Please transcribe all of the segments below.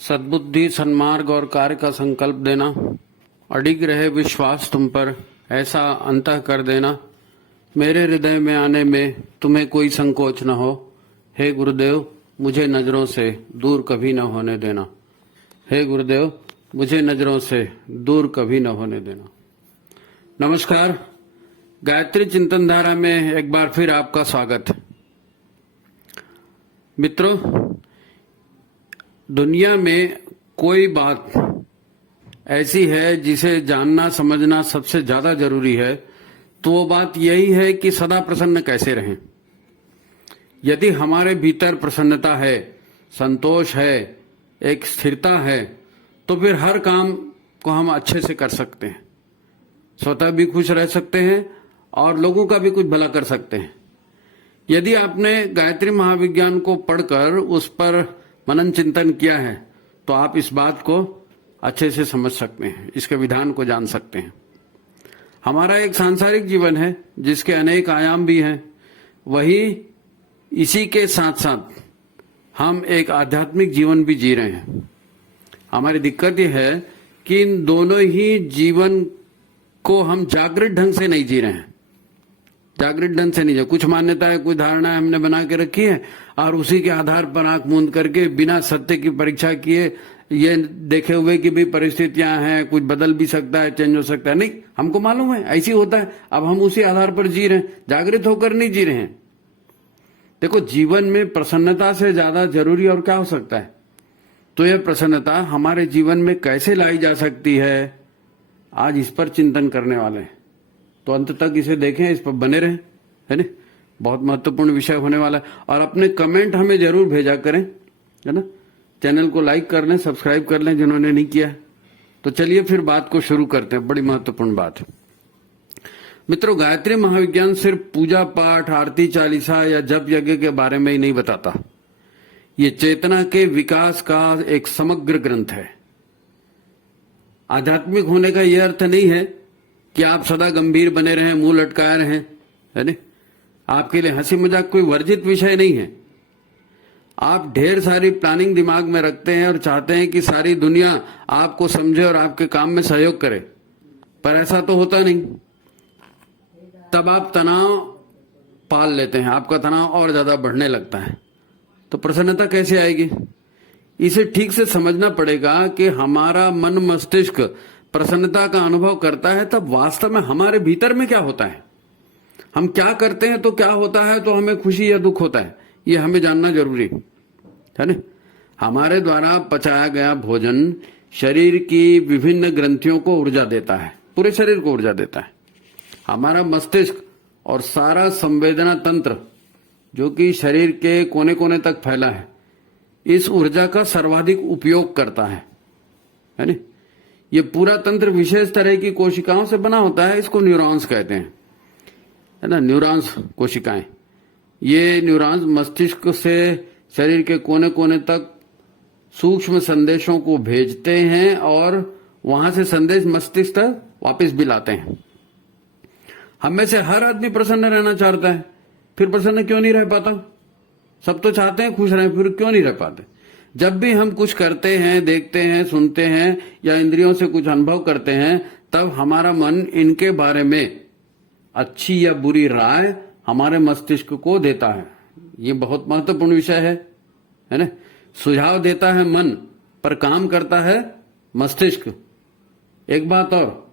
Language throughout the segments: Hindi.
सद्बुद्धि, सन्मार्ग और कार्य का संकल्प देना, अडिग रहे विश्वास तुम पर, ऐसा अंतः कर देना, मेरे हृदय में आने में तुम्हें कोई संकोच न हो। हे गुरुदेव, मुझे नजरों से दूर कभी न होने देना। हे गुरुदेव, मुझे नजरों से दूर कभी न होने देना। नमस्कार, गायत्री चिंतन धारा में एक बार फिर आपका स्वागत है। मित्रों, दुनिया में कोई बात ऐसी है जिसे जानना समझना सबसे ज्यादा जरूरी है, तो वो बात यही है कि सदा प्रसन्न कैसे रहें। यदि हमारे भीतर प्रसन्नता है, संतोष है, एक स्थिरता है, तो फिर हर काम को हम अच्छे से कर सकते हैं, स्वतः भी खुश रह सकते हैं और लोगों का भी कुछ भला कर सकते हैं। यदि आपने गायत्री महाविज्ञान को पढ़कर उस पर मनन चिंतन किया है तो आप इस बात को अच्छे से समझ सकते हैं, इसके विधान को जान सकते हैं। हमारा एक सांसारिक जीवन है जिसके अनेक आयाम भी हैं, वही इसी के साथ साथ हम एक आध्यात्मिक जीवन भी जी रहे हैं। हमारी दिक्कत यह है कि इन दोनों ही जीवन को हम जागृत ढंग से नहीं जी रहे हैं। जागृत ढंग से नहीं जी, कुछ मान्यताएं, कुछ धारणाएं हमने बना के रखी है और उसी के आधार पर आंख मूंद करके बिना सत्य की परीक्षा किए, ये देखे हुए कि भी परिस्थितियां हैं, कुछ बदल भी सकता है, चेंज हो सकता है, नहीं, हमको मालूम है ऐसी होता है, अब हम उसी आधार पर जी रहे हैं, जागृत होकर नहीं जी रहे हैं। देखो, जीवन में प्रसन्नता से ज्यादा जरूरी और क्या हो सकता है? तो यह प्रसन्नता हमारे जीवन में कैसे लाई जा सकती है, आज इस पर चिंतन करने वाले हैं। तो अंत तक इसे देखें, इस पर बने रहें, है ना। बहुत महत्वपूर्ण विषय होने वाला है। और अपने कमेंट हमें जरूर भेजा करें, है ना। चैनल को लाइक कर लें, सब्सक्राइब कर लें जिन्होंने नहीं किया है। तो चलिए फिर बात को शुरू करते हैं, बड़ी महत्वपूर्ण बात है। मित्रों, गायत्री महाविज्ञान सिर्फ पूजा पाठ, आरती चालीसा या जप यज्ञ के बारे में ही नहीं बताता। ये चेतना के विकास का एक समग्र ग्रंथ है। आध्यात्मिक होने का यह अर्थ नहीं है कि आप सदा गंभीर बने रहें, मुंह लटकाए रहें, है ना। आपके लिए हंसी मजाक कोई वर्जित विषय नहीं है। आप ढेर सारी प्लानिंग दिमाग में रखते हैं और चाहते हैं कि सारी दुनिया आपको समझे और आपके काम में सहयोग करे, पर ऐसा तो होता नहीं। तब आप तनाव पाल लेते हैं, आपका तनाव और ज्यादा बढ़ने लगता है। तो प्रसन्नता कैसे आएगी? इसे ठीक से समझना पड़ेगा कि हमारा मन मस्तिष्क प्रसन्नता का अनुभव करता है, तब वास्तव में हमारे भीतर में क्या होता है, हम क्या करते हैं तो क्या होता है, तो हमें खुशी या दुख होता है, ये हमें जानना जरूरी है ना। हमारे द्वारा पचाया गया भोजन शरीर की विभिन्न ग्रंथियों को ऊर्जा देता है, पूरे शरीर को ऊर्जा देता है। हमारा मस्तिष्क और सारा संवेदना तंत्र जो कि शरीर के कोने कोने तक फैला है, इस ऊर्जा का सर्वाधिक उपयोग करता है ना। ये पूरा तंत्र विशेष तरह की कोशिकाओं से बना होता है, इसको न्यूरॉन्स कहते हैं, है ना। न्यूरॉन्स कोशिकाएं, ये न्यूरॉन्स मस्तिष्क से शरीर के कोने कोने तक सूक्ष्म संदेशों को भेजते हैं और वहां से संदेश मस्तिष्क तक वापस भी लाते हैं। हम में से हर आदमी प्रसन्न रहना चाहता है, फिर प्रसन्न क्यों नहीं रह पाता? सब तो चाहते हैं खुश रहें, फिर क्यों नहीं रह पाते? जब भी हम कुछ करते हैं, देखते हैं, सुनते हैं या इंद्रियों से कुछ अनुभव करते हैं, तब हमारा मन इनके बारे में अच्छी या बुरी राय हमारे मस्तिष्क को देता है। ये बहुत महत्वपूर्ण विषय है ना। सुझाव देता है मन, पर काम करता है मस्तिष्क। एक बात और,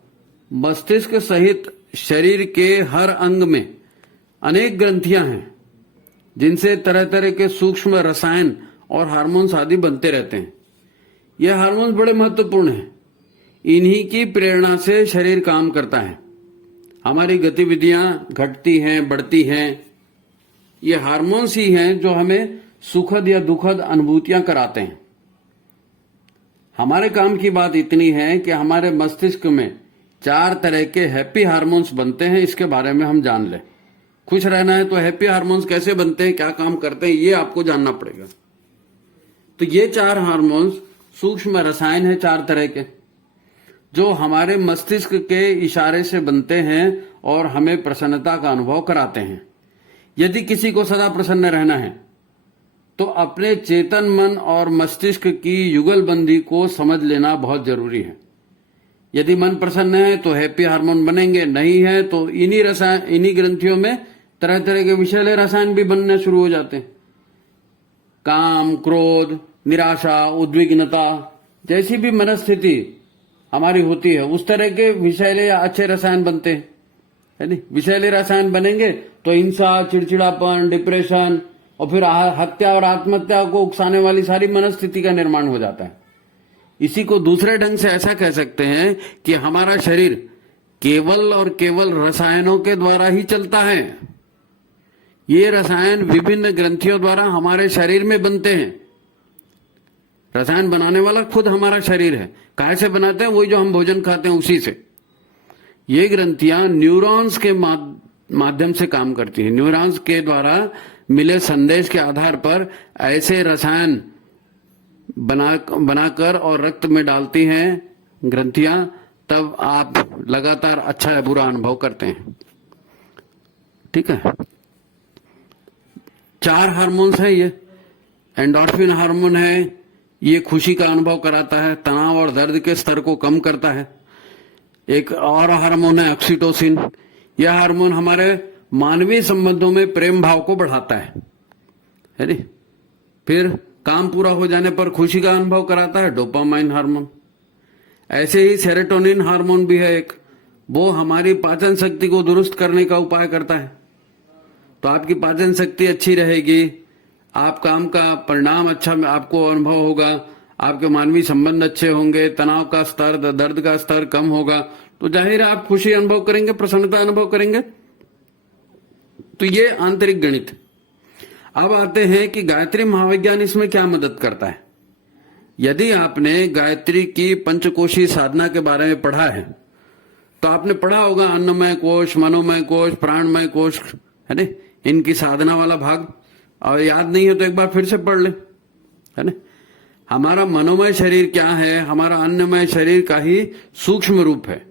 मस्तिष्क सहित शरीर के हर अंग में अनेक ग्रंथियां हैं जिनसे तरह तरह के सूक्ष्म रसायन और हार्मोन्स आदि बनते रहते हैं। यह हार्मोन्स बड़े महत्वपूर्ण हैं। इन्हीं की प्रेरणा से शरीर काम करता है, हमारी गतिविधियां घटती हैं, बढ़ती हैं। ये हार्मोन्स ही हैं जो हमें सुखद या दुखद अनुभूतियां कराते हैं। हमारे काम की बात इतनी है कि हमारे मस्तिष्क में 4 तरह के हैप्पी हार्मोन्स बनते हैं, इसके बारे में हम जान लें। खुश रहना है तो हैप्पी हार्मोन्स कैसे बनते हैं, क्या काम करते हैं, ये आपको जानना पड़ेगा। तो ये 4 हार्मोन्स सूक्ष्म रसायन है 4 तरह के, जो हमारे मस्तिष्क के इशारे से बनते हैं और हमें प्रसन्नता का अनुभव कराते हैं। यदि किसी को सदा प्रसन्न रहना है तो अपने चेतन मन और मस्तिष्क की युगलबंदी को समझ लेना बहुत जरूरी है। यदि मन प्रसन्न है तो हैप्पी हार्मोन बनेंगे, नहीं है तो इन्हीं ग्रंथियों में तरह तरह के विषैले रसायन भी बनने शुरू हो जाते हैं। काम, क्रोध, निराशा, उद्विग्नता जैसी भी मनस्थिति हमारी होती है, उस तरह के विषैले या अच्छे रसायन बनते हैं, है नहीं। विषैले रसायन बनेंगे तो हिंसा, चिड़चिड़ापन, डिप्रेशन और फिर हत्या और आत्महत्या को उकसाने वाली सारी मनस्थिति का निर्माण हो जाता है। इसी को दूसरे ढंग से ऐसा कह सकते हैं कि हमारा शरीर केवल और केवल रसायनों के द्वारा ही चलता है। ये रसायन विभिन्न ग्रंथियों द्वारा हमारे शरीर में बनते हैं। रसायन बनाने वाला खुद हमारा शरीर है। काहे से बनाते हैं? वही जो हम भोजन खाते हैं उसी से। ये ग्रंथियां न्यूरॉन्स के माध्यम से काम करती हैं। न्यूरॉन्स के द्वारा मिले संदेश के आधार पर ऐसे रसायन बनाकर और रक्त में डालती हैं ग्रंथियां, तब आप लगातार अच्छा या बुरा अनुभव करते हैं। ठीक है। 4 हार्मोन्स है ये। एंडोर्फिन हार्मोन है, ये खुशी का अनुभव कराता है, तनाव और दर्द के स्तर को कम करता है। एक और हार्मोन है ऑक्सीटोसिन। यह हार्मोन हमारे मानवीय संबंधों में प्रेम भाव को बढ़ाता है नी। फिर काम पूरा हो जाने पर खुशी का अनुभव कराता है डोपामाइन हार्मोन। ऐसे ही सेरोटोनिन हार्मोन भी है एक, वो हमारी पाचन शक्ति को दुरुस्त करने का उपाय करता है। तो आपकी पाचन शक्ति अच्छी रहेगी, आप काम का परिणाम अच्छा आपको अनुभव होगा, आपके मानवीय संबंध अच्छे होंगे, तनाव का स्तर, दर्द का स्तर कम होगा, तो जाहिर है आप खुशी अनुभव करेंगे, प्रसन्नता अनुभव करेंगे। तो ये आंतरिक गणित। अब आते हैं कि गायत्री महाविज्ञान इसमें क्या मदद करता है। यदि आपने गायत्री की पंचकोशी साधना के बारे में पढ़ा है तो आपने पढ़ा होगा अन्नमय कोश, मनोमय कोश, प्राणमय कोश, है ना, इनकी साधना वाला भाग। और याद नहीं है तो एक बार फिर से पढ़ ले, है ना। हमारा मनोमय शरीर क्या है? हमारा अन्नमय शरीर का ही सूक्ष्म रूप है।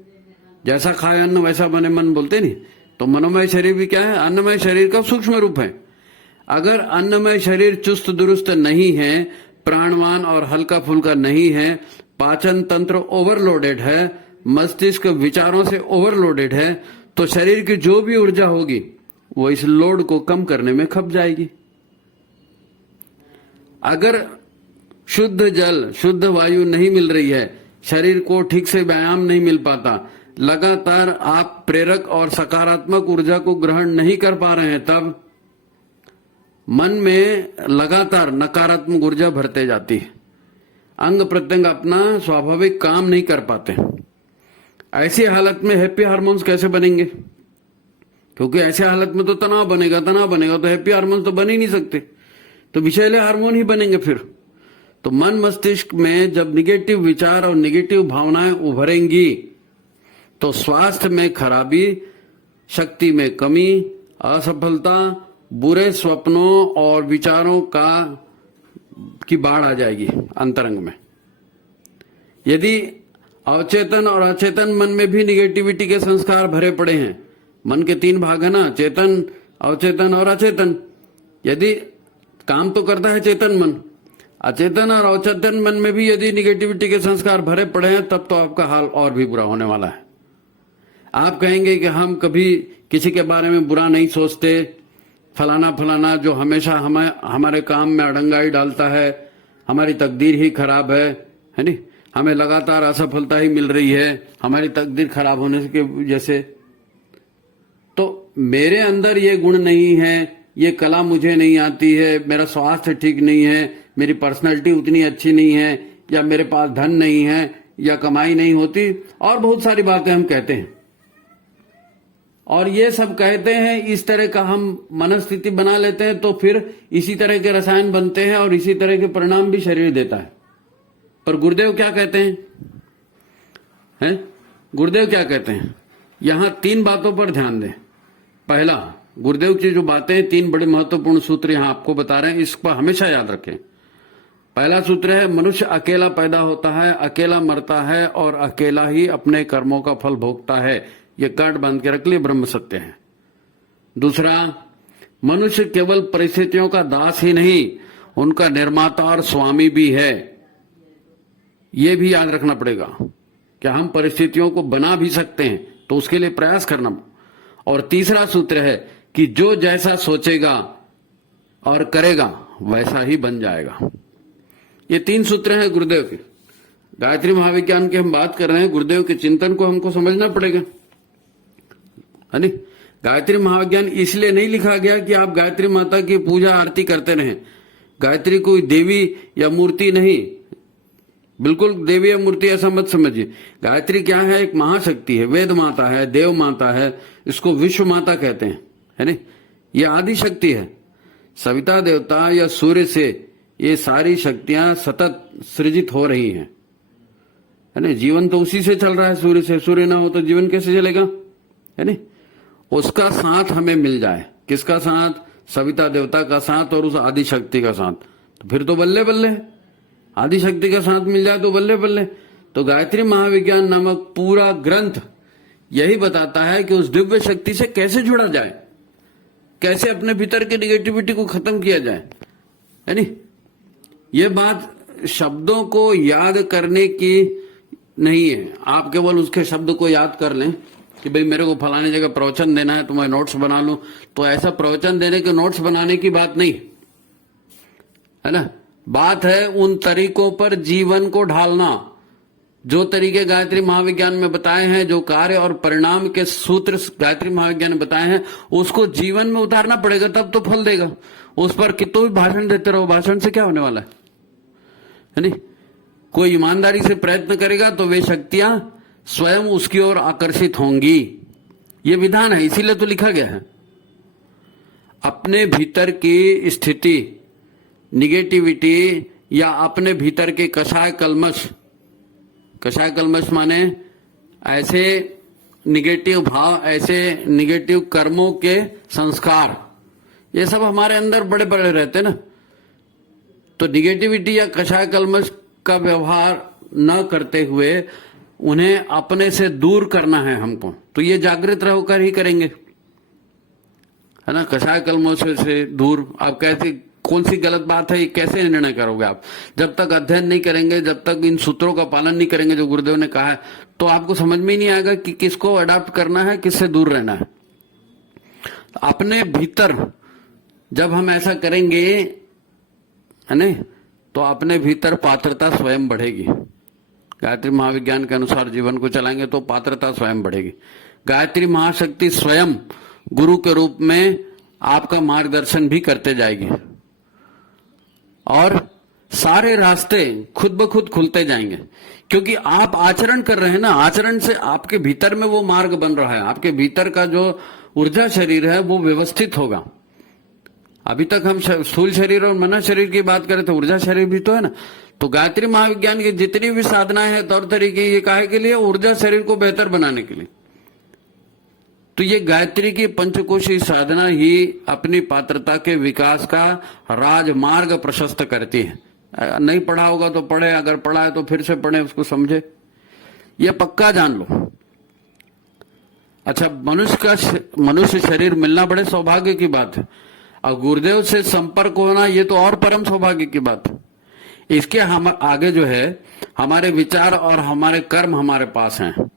जैसा खाए अन्न वैसा बने मन, बोलते नहीं। तो मनोमय शरीर भी क्या है? अन्नमय शरीर का सूक्ष्म रूप है। अगर अन्नमय शरीर चुस्त दुरुस्त नहीं है, प्राणवान और हल्का फुल्का नहीं है, पाचन तंत्र ओवरलोडेड है, मस्तिष्क विचारों से ओवरलोडेड है, तो शरीर की जो भी ऊर्जा होगी वो इस लोड को कम करने में खप जाएगी। अगर शुद्ध जल, शुद्ध वायु नहीं मिल रही है, शरीर को ठीक से व्यायाम नहीं मिल पाता, लगातार आप प्रेरक और सकारात्मक ऊर्जा को ग्रहण नहीं कर पा रहे हैं, तब मन में लगातार नकारात्मक ऊर्जा भरते जाती है। अंग प्रत्यंग अपना स्वाभाविक काम नहीं कर पाते। ऐसी हालत में हैप्पी हार्मोन्स कैसे बनेंगे? क्योंकि ऐसे हालत में तो तनाव बनेगा तो हैप्पी हार्मोन्स तो बन ही नहीं सकते, तो विषैले हार्मोन ही बनेंगे फिर। तो मन मस्तिष्क में जब निगेटिव विचार और निगेटिव भावनाएं उभरेंगी तो स्वास्थ्य में खराबी, शक्ति में कमी, असफलता, बुरे सपनों और विचारों की बाढ़ आ जाएगी अंतरंग में। यदि अवचेतन और अचेतन मन में भी निगेटिविटी के संस्कार भरे पड़े हैं, मन के 3 भाग है ना, चेतन, अवचेतन और अचेतन। यदि काम तो करता है चेतन मन, अचेतन और अवचेतन मन में भी यदि निगेटिविटी के संस्कार भरे पड़े हैं, तब तो आपका हाल और भी बुरा होने वाला है। आप कहेंगे कि हम कभी किसी के बारे में बुरा नहीं सोचते, फलाना फलाना जो हमेशा हमारे काम में अड़ंगाई डालता है, हमारी तकदीर ही खराब है नहीं, हमें लगातार असफलता ही मिल रही है, हमारी तकदीर खराब होने की वजह से। तो मेरे अंदर ये गुण नहीं है, ये कला मुझे नहीं आती है, मेरा स्वास्थ्य ठीक नहीं है, मेरी पर्सनैलिटी उतनी अच्छी नहीं है, या मेरे पास धन नहीं है, या कमाई नहीं होती, और बहुत सारी बातें हम कहते हैं। और ये सब कहते हैं, इस तरह का हम मनस्थिति बना लेते हैं, तो फिर इसी तरह के रसायन बनते हैं और इसी तरह के परिणाम भी शरीर देता है। पर गुरुदेव क्या कहते हैं? गुरुदेव क्या कहते हैं? यहां 3 बातों पर ध्यान दें। पहला, गुरुदेव की जो बातें 3 बड़े महत्वपूर्ण सूत्र यहां आपको बता रहे हैं, इस पर हमेशा याद रखें। पहला सूत्र है, मनुष्य अकेला पैदा होता है, अकेला मरता है और अकेला ही अपने कर्मों का फल भोगता है। ये गांठ बांध के रख लिए, ब्रह्म सत्य है। दूसरा, मनुष्य केवल परिस्थितियों का दास ही नहीं, उनका निर्माता और स्वामी भी है। ये भी याद रखना पड़ेगा कि हम परिस्थितियों को बना भी सकते हैं, तो उसके लिए प्रयास करना। और तीसरा सूत्र है कि जो जैसा सोचेगा और करेगा वैसा ही बन जाएगा। ये 3 सूत्र हैं गुरुदेव के। गायत्री महाविज्ञान की हम बात कर रहे हैं, गुरुदेव के चिंतन को हमको समझना पड़ेगा, है नहीं? गायत्री महाविज्ञान इसलिए नहीं लिखा गया कि आप गायत्री माता की पूजा आरती करते रहें। गायत्री कोई देवी या मूर्ति नहीं, बिल्कुल देवी या मूर्ति ऐसा मत समझिए। गायत्री क्या है? एक महाशक्ति है, वेद माता है, देव माता है, इसको विश्व माता कहते हैं, है नहीं? ये आदि शक्ति है। सविता देवता या सूर्य से ये सारी शक्तियां सतत सृजित हो रही हैं, है नहीं? जीवन तो उसी से चल रहा है, सूर्य से। सूर्य ना हो तो जीवन कैसे चलेगा, है नहीं? उसका साथ हमें मिल जाए। किसका साथ? सविता देवता का साथ और उस आदि शक्ति का साथ, तो फिर तो बल्ले बल्ले। आदि शक्ति का साथ मिल जाए तो बल्ले बल्ले। तो गायत्री महाविज्ञान नामक पूरा ग्रंथ यही बताता है कि उस दिव्य शक्ति से कैसे जुड़ा जाए, कैसे अपने भीतर के निगेटिविटी को खत्म किया जाए, है नहीं? ये बात शब्दों को याद करने की नहीं है। आप केवल उसके शब्द को याद कर लें कि भाई मेरे को फलाने जगह प्रवचन देना है तो मैं नोट्स बना लूं, तो ऐसा प्रवचन देने के नोट्स बनाने की बात नहीं है ना। बात है उन तरीकों पर जीवन को ढालना, जो तरीके गायत्री महाविज्ञान में बताए हैं, जो कार्य और परिणाम के सूत्र गायत्री महाविज्ञान ने बताए हैं, उसको जीवन में उतारना पड़ेगा, तब तो फल देगा। उस पर कितना भी भाषण देते रहो, भाषण से क्या होने वाला है नहीं? कोई ईमानदारी से प्रयत्न करेगा तो वे शक्तियां स्वयं उसकी ओर आकर्षित होंगी। ये विधान है, इसीलिए तो लिखा गया है। अपने भीतर की स्थिति, निगेटिविटी या अपने भीतर के कषाय कल्मश माने ऐसे निगेटिव भाव, ऐसे निगेटिव कर्मों के संस्कार, ये सब हमारे अंदर बड़े बड़े रहते ना। तो निगेटिविटी या कषाय कल्मश का व्यवहार न करते हुए उन्हें अपने से दूर करना है हमको, तो ये जागृत रहकर ही करेंगे, है ना। कषाय कल्मश से दूर आप कैसे, कौन सी गलत बात है, ये कैसे निर्णय करोगे आप? जब तक अध्ययन नहीं करेंगे, जब तक इन सूत्रों का पालन नहीं करेंगे जो गुरुदेव ने कहा है, तो आपको समझ में ही नहीं आएगा कि किसको अडॉप्ट करना है, किससे दूर रहना है। अपने भीतर जब हम ऐसा करेंगे, है ना, तो अपने भीतर पात्रता स्वयं बढ़ेगी। गायत्री महाविज्ञान के अनुसार जीवन को चलाएंगे तो पात्रता स्वयं बढ़ेगी। गायत्री महाशक्ति स्वयं गुरु के रूप में आपका मार्गदर्शन भी करते जाएगी और सारे रास्ते खुद ब खुद खुलते जाएंगे, क्योंकि आप आचरण कर रहे हैं ना। आचरण से आपके भीतर में वो मार्ग बन रहा है, आपके भीतर का जो ऊर्जा शरीर है वो व्यवस्थित होगा। अभी तक हम स्थूल शरीर और मन शरीर की बात करें तो ऊर्जा शरीर भी तो है ना। तो गायत्री महाविज्ञान की जितनी भी साधनाएं हैं, तौर तरीके, ये काहे के लिए? ऊर्जा शरीर को बेहतर बनाने के लिए। तो ये गायत्री की पंचकोशी साधना ही अपनी पात्रता के विकास का राजमार्ग प्रशस्त करती है। नहीं पढ़ा होगा तो पढ़े, अगर पढ़ा है तो फिर से पढ़े, उसको समझे, ये पक्का जान लो। अच्छा, मनुष्य शरीर मिलना बड़े सौभाग्य की बात है, और गुरुदेव से संपर्क होना ये तो और परम सौभाग्य की बात है। इसके हम आगे जो है हमारे विचार और हमारे कर्म हमारे पास हैं।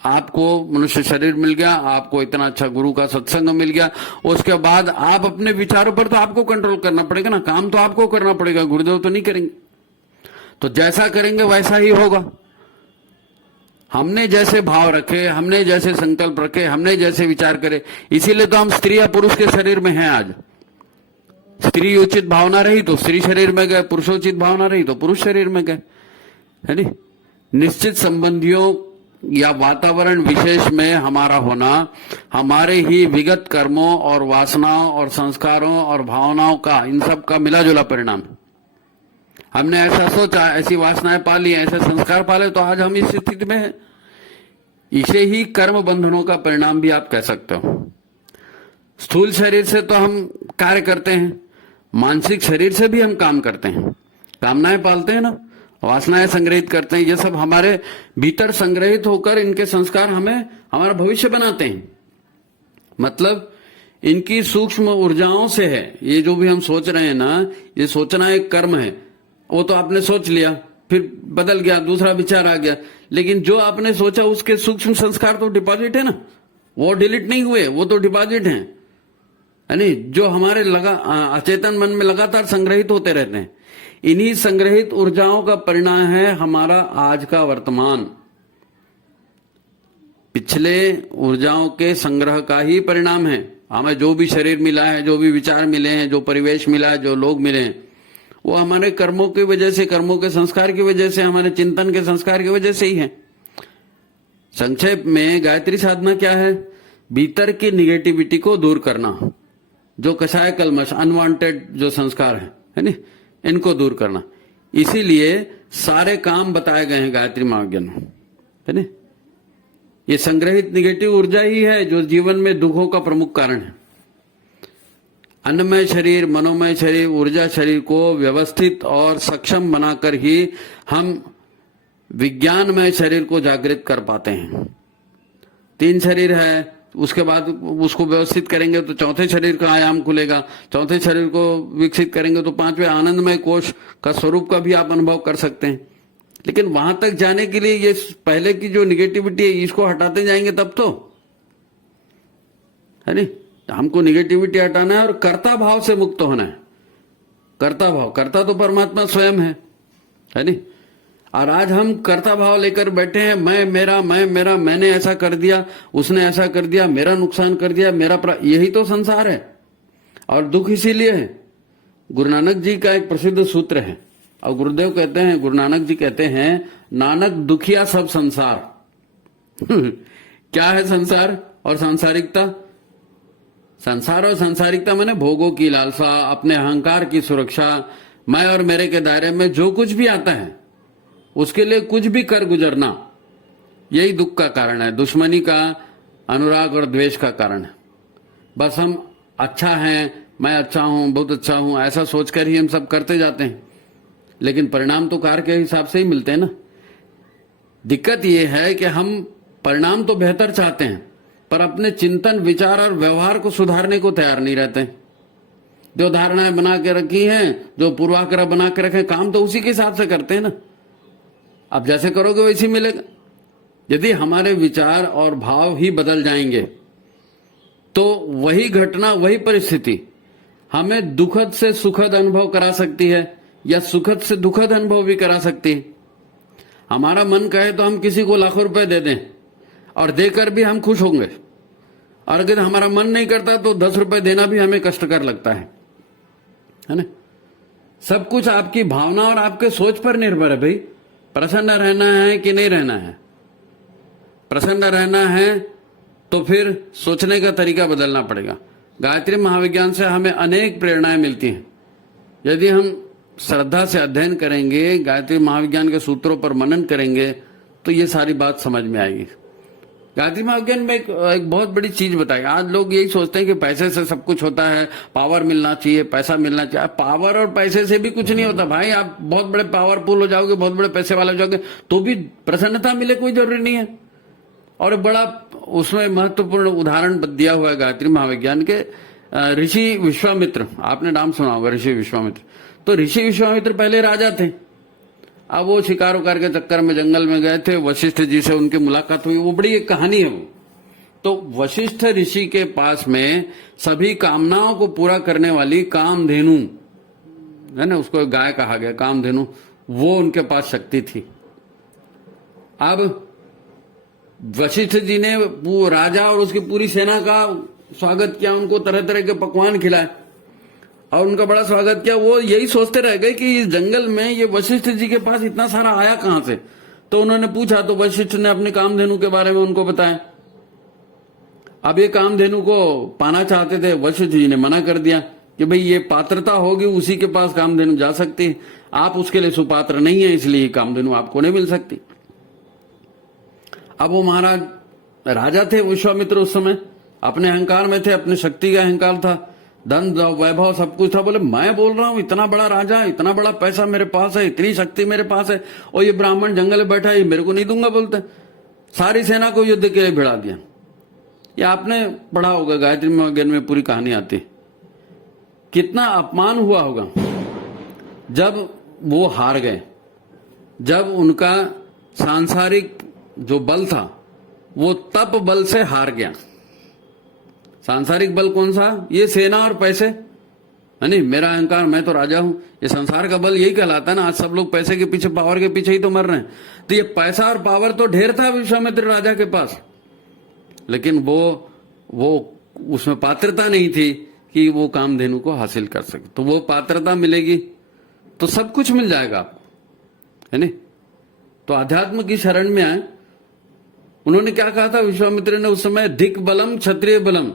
आपको मनुष्य शरीर मिल गया, आपको इतना अच्छा गुरु का सत्संग मिल गया, उसके बाद आप अपने विचारों पर तो आपको कंट्रोल करना पड़ेगा ना। काम तो आपको करना पड़ेगा, गुरुदेव तो नहीं करेंगे। तो जैसा करेंगे वैसा ही होगा। हमने जैसे भाव रखे, हमने जैसे संकल्प रखे, हमने जैसे विचार करे, इसीलिए तो हम स्त्री या पुरुष के शरीर में हैं आज। स्त्री उचित भावना रही तो स्त्री शरीर में गए, पुरुषोचित भावना रही तो पुरुष शरीर में गए, है नी। निश्चित संबंधियों या वातावरण विशेष में हमारा होना हमारे ही विगत कर्मों और वासनाओं और संस्कारों और भावनाओं का, इन सब का मिला जुला परिणाम। हमने ऐसा सोचा, ऐसी वासनाएं पाली, ऐसे संस्कार पाले, तो आज हम इस स्थिति में हैं। इसे ही कर्म बंधनों का परिणाम भी आप कह सकते हो। स्थूल शरीर से तो हम कार्य करते हैं, मानसिक शरीर से भी हम काम करते हैं, कामनाएं पालते हैं ना, वासनाएं संग्रहित करते हैं। ये सब हमारे भीतर संग्रहित होकर इनके संस्कार हमें हमारा भविष्य बनाते हैं। मतलब इनकी सूक्ष्म ऊर्जाओं से है। ये जो भी हम सोच रहे हैं ना, ये सोचना एक कर्म है। वो तो आपने सोच लिया, फिर बदल गया, दूसरा विचार आ गया, लेकिन जो आपने सोचा उसके सूक्ष्म संस्कार तो डिपॉजिट है ना, वो डिलीट नहीं हुए, वो तो डिपॉजिट हैं, है नहीं, जो हमारे अचेतन मन में लगातार संग्रहित होते रहते हैं। इन्हीं संग्रहित ऊर्जाओं का परिणाम है हमारा आज का वर्तमान। पिछले ऊर्जाओं के संग्रह का ही परिणाम है। हमें जो भी शरीर मिला है, जो भी विचार मिले हैं, जो परिवेश मिला है, जो लोग मिले हैं, वो हमारे कर्मों की वजह से, कर्मों के संस्कार की वजह से, हमारे चिंतन के संस्कार की वजह से ही है। संक्षेप में गायत्री साधना क्या है? भीतर की निगेटिविटी को दूर करना, जो कषाय कलमश, अनवांटेड जो संस्कार है नी, इनको दूर करना। इसीलिए सारे काम बताए गए हैं गायत्री महाविज्ञान में, है नी। ये संग्रहित निगेटिव ऊर्जा ही है जो जीवन में दुखों का प्रमुख कारण है। अन्नमय शरीर, मनोमय शरीर, ऊर्जा शरीर को व्यवस्थित और सक्षम बनाकर ही हम विज्ञानमय शरीर को जागृत कर पाते हैं। 3 शरीर है, उसके बाद उसको व्यवस्थित करेंगे तो चौथे शरीर का आयाम खुलेगा, चौथे शरीर को विकसित करेंगे तो 5वें आनंदमय कोश का स्वरूप का भी आप अनुभव कर सकते हैं। लेकिन वहां तक जाने के लिए ये पहले की जो निगेटिविटी है इसको हटाते जाएंगे तब तो, है नहीं। हमको निगेटिविटी हटाना है और कर्ता भाव से मुक्त होना है। कर्ता भाव, कर्ता तो परमात्मा स्वयं है नहीं। और आज हम कर्ता भाव लेकर बैठे हैं, मैं मेरा, मैं मेरा, मैंने ऐसा कर दिया, उसने ऐसा कर दिया, मेरा नुकसान कर दिया, यही तो संसार है। और दुख इसीलिए है। गुरु नानक जी का एक प्रसिद्ध सूत्र है, और गुरुदेव कहते हैं, गुरु नानक जी कहते हैं, नानक दुखिया सब संसार। क्या है संसार और सांसारिकता? संसार और सांसारिकता माने भोगों की लालसा, अपने अहंकार की सुरक्षा, मैं और मेरे के दायरे में जो कुछ भी आता है उसके लिए कुछ भी कर गुजरना, यही दुख का कारण है, दुश्मनी का, अनुराग और द्वेष का कारण है। बस हम अच्छा हैं, मैं अच्छा हूं, बहुत अच्छा हूं, ऐसा सोचकर ही हम सब करते जाते हैं, लेकिन परिणाम तो कार्य के हिसाब से ही मिलते हैं ना। दिक्कत यह है कि हम परिणाम तो बेहतर चाहते हैं, पर अपने चिंतन, विचार और व्यवहार को सुधारने को तैयार नहीं रहते। जो धारणाएं बना के रखी हैं, जो पूर्वाग्रह बना के रखे, काम तो उसी के हिसाब से करते हैं ना। अब जैसे करोगे वैसे मिलेगा। यदि हमारे विचार और भाव ही बदल जाएंगे तो वही घटना, वही परिस्थिति हमें दुखद से सुखद अनुभव करा सकती है, या सुखद से दुखद अनुभव भी करा सकती है। हमारा मन कहे तो हम किसी को लाखों रुपए दे दें और देकर भी हम खुश होंगे, और अगर हमारा मन नहीं करता तो 10 रुपए देना भी हमें कष्टकर लगता है ना। सब कुछ आपकी भावना और आपके सोच पर निर्भर है भाई। प्रसन्न रहना है कि नहीं रहना है? प्रसन्न रहना है तो फिर सोचने का तरीका बदलना पड़ेगा। गायत्री महाविज्ञान से हमें अनेक प्रेरणाएं मिलती हैं। यदि हम श्रद्धा से अध्ययन करेंगे, गायत्री महाविज्ञान के सूत्रों पर मनन करेंगे, तो ये सारी बात समझ में आएगी। गायत्री महाविज्ञान में एक बहुत बड़ी चीज बताई। आज लोग यही सोचते हैं कि पैसे से सब कुछ होता है, पावर मिलना चाहिए, पैसा मिलना चाहिए। पावर और पैसे से भी कुछ नहीं होता भाई। आप बहुत बड़े पावरफुल हो जाओगे, बहुत बड़े पैसे वाले हो जाओगे, तो भी प्रसन्नता मिले कोई जरूरी नहीं है। और बड़ा उसमें महत्वपूर्ण उदाहरण दिया हुआ है गायत्री महाविज्ञान के ऋषि विश्वामित्र। आपने नाम सुना होगा, ऋषि विश्वामित्र। तो ऋषि विश्वामित्र पहले राजा थे। अब वो शिकार उकार के चक्कर में जंगल में गए थे, वशिष्ठ जी से उनकी मुलाकात हुई। वो बड़ी एक कहानी है वो। तो वशिष्ठ ऋषि के पास में सभी कामनाओं को पूरा करने वाली कामधेनु है ना, उसको गाय कहा गया, कामधेनु, वो उनके पास शक्ति थी। अब वशिष्ठ जी ने राजा और उसकी पूरी सेना का स्वागत किया, उनको तरह तरह के पकवान खिलाए और उनका बड़ा स्वागत किया। वो यही सोचते रह गए कि इस जंगल में ये वशिष्ठ जी के पास इतना सारा आया कहां से। तो उन्होंने पूछा, तो वशिष्ठ ने अपने कामधेनु के बारे में उनको बताया। अब ये कामधेनु को पाना चाहते थे, वशिष्ठ जी ने मना कर दिया कि भाई ये पात्रता होगी उसी के पास कामधेनु जा सकती है, आप उसके लिए सुपात्र नहीं है, इसलिए कामधेनु आपको नहीं मिल सकती। अब वो महाराज राजा थे विश्वामित्र, उस समय अपने अहंकार में थे, अपने शक्ति का अहंकार था, धन वैभव सब कुछ था। बोले मैं बोल रहा हूं इतना बड़ा राजा, इतना बड़ा पैसा मेरे पास है, इतनी शक्ति मेरे पास है, और ये ब्राह्मण जंगल में बैठा है, ये मेरे को नहीं दूंगा बोलते। सारी सेना को युद्ध के लिए भिड़ा दिया। ये आपने पढ़ा होगा, गायत्री महाविज्ञान में पूरी कहानी आती है। कितना अपमान हुआ होगा जब वो हार गए, जब उनका सांसारिक जो बल था वो तप बल से हार गया। सांसारिक बल कौन सा? ये सेना और पैसे, है नहीं, मेरा अहंकार, मैं तो राजा हूं, ये संसार का बल यही कहलाता है ना। आज सब लोग पैसे के पीछे, पावर के पीछे ही तो मर रहे हैं। तो ये पैसा और पावर तो ढेर था विश्वामित्र राजा के पास, लेकिन वो उसमें पात्रता नहीं थी कि वो कामधेनु को हासिल कर सके। तो वो पात्रता मिलेगी तो सब कुछ मिल जाएगा आपको, है नहीं। तो अध्यात्म की शरण में आए। उन्होंने क्या कहा था विश्वामित्र ने उस समय? धिक बलम क्षत्रिय बलम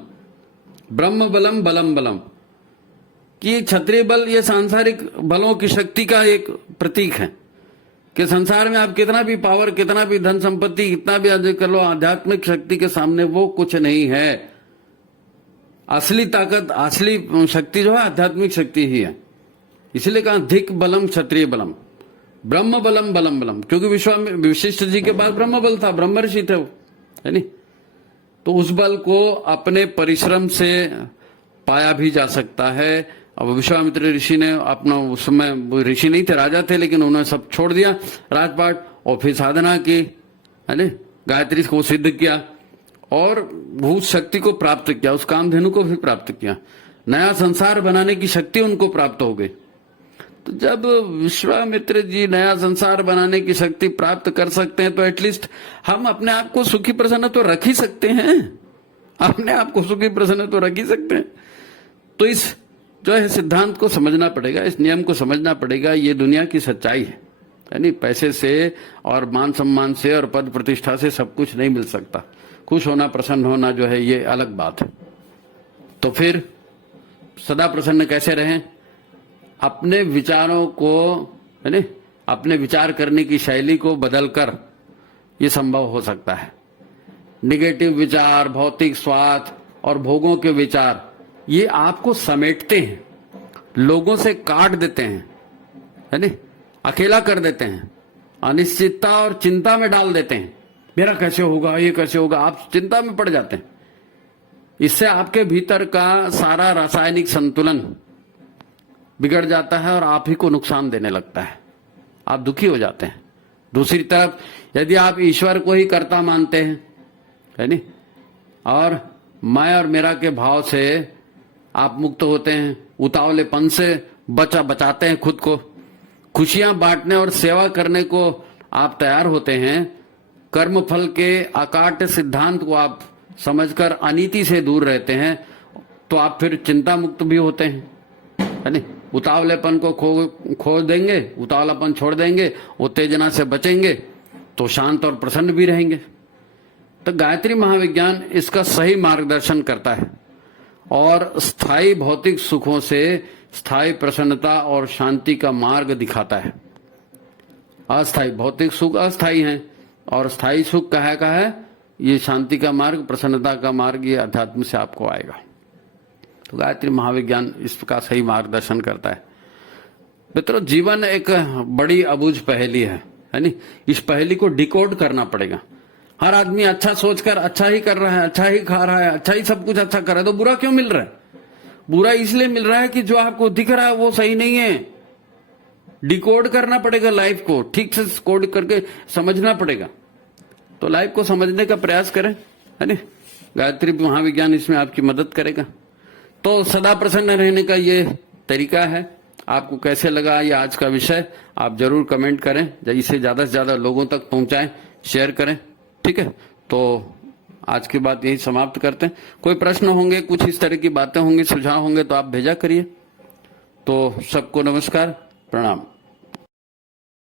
ब्रह्म बलम बलम बलम, कि क्षत्रिय बल ये सांसारिक बलों की शक्ति का एक प्रतीक है कि संसार में आप कितना भी पावर, कितना भी धन संपत्ति, कितना भी अधिक कर लो, आध्यात्मिक शक्ति के सामने वो कुछ नहीं है। असली ताकत, असली शक्ति जो है आध्यात्मिक शक्ति ही है। इसलिए कहा धिक बलम क्षत्रिय बलम ब्रह्म बलम बलम बलम, क्योंकि वशिष्ठ जी के पास ब्रह्म बल था, ब्रह्म ऋषि थे वो, है नहीं। तो उस बल को अपने परिश्रम से पाया भी जा सकता है। अब विश्वामित्र ऋषि ने अपना, उस समय वो ऋषि नहीं थे, राजा थे, लेकिन उन्होंने सब छोड़ दिया राजपाट और फिर साधना की, है ना, गायत्री को सिद्ध किया और भूत शक्ति को प्राप्त किया, उस कामधेनु को भी प्राप्त किया। नया संसार बनाने की शक्ति उनको प्राप्त हो गई। तो जब विश्वामित्र जी नया संसार बनाने की शक्ति प्राप्त कर सकते हैं, तो एटलीस्ट हम अपने आप को सुखी प्रसन्न तो रख ही सकते हैं, अपने आप को सुखी प्रसन्न तो रख ही सकते हैं। तो इस जो है सिद्धांत को समझना पड़ेगा, इस नियम को समझना पड़ेगा। ये दुनिया की सच्चाई है, यानी पैसे से और मान सम्मान से और पद प्रतिष्ठा से सब कुछ नहीं मिल सकता। खुश होना, प्रसन्न होना जो है ये अलग बात है। तो फिर सदा प्रसन्न कैसे रहें? अपने विचारों को, है ना, अपने विचार करने की शैली को बदलकर ये संभव हो सकता है। निगेटिव विचार, भौतिक स्वार्थ और भोगों के विचार ये आपको समेटते हैं, लोगों से काट देते हैं, है ना, अकेला कर देते हैं, अनिश्चितता और चिंता में डाल देते हैं। मेरा कैसे होगा, ये कैसे होगा, आप चिंता में पड़ जाते हैं। इससे आपके भीतर का सारा रासायनिक संतुलन बिगड़ जाता है और आप ही को नुकसान देने लगता है, आप दुखी हो जाते हैं। दूसरी तरफ यदि आप ईश्वर को ही कर्ता मानते हैं, है नहीं, और मैं और मेरा के भाव से आप मुक्त होते हैं, उतावलेपन से बचाते हैं खुद को, खुशियां बांटने और सेवा करने को आप तैयार होते हैं, कर्म फल के अकाट्य सिद्धांत को आप समझकर अनीति से दूर रहते हैं, तो आप फिर चिंता मुक्त भी होते हैं, है नहीं। उतावलेपन को खो देंगे, उतावलापन छोड़ देंगे, उत्तेजना से बचेंगे तो शांत और प्रसन्न भी रहेंगे। तो गायत्री महाविज्ञान इसका सही मार्गदर्शन करता है और स्थायी भौतिक सुखों से स्थायी प्रसन्नता और शांति का मार्ग दिखाता है। अस्थायी भौतिक सुख अस्थायी हैं और स्थायी सुख का है ये शांति का मार्ग, प्रसन्नता का मार्ग, ये अध्यात्म से आपको आएगा। तो गायत्री महाविज्ञान इसका सही मार्गदर्शन करता है। मित्रों, जीवन एक बड़ी अबूझ पहेली है नहीं। इस पहेली को डिकोड करना पड़ेगा। हर आदमी अच्छा सोचकर अच्छा ही कर रहा है, अच्छा ही खा रहा है, अच्छा ही सब कुछ अच्छा कर रहा है, तो बुरा क्यों मिल रहा है? बुरा इसलिए मिल रहा है कि जो आपको दिख रहा है वो सही नहीं है। डिकोड करना पड़ेगा लाइफ को, ठीक से कोड करके समझना पड़ेगा। तो लाइफ को समझने का प्रयास करें, है ना। गायत्री महाविज्ञान इसमें आपकी मदद करेगा। तो सदा प्रसन्न रहने का ये तरीका है। आपको कैसे लगा ये आज का विषय, आप जरूर कमेंट करें, इसे ज्यादा से ज्यादा लोगों तक पहुंचाएं, शेयर करें, ठीक है। तो आज की बात यही समाप्त करते हैं। कोई प्रश्न होंगे, कुछ इस तरह की बातें होंगी, सुझाव होंगे तो आप भेजा करिए। तो सबको नमस्कार, प्रणाम।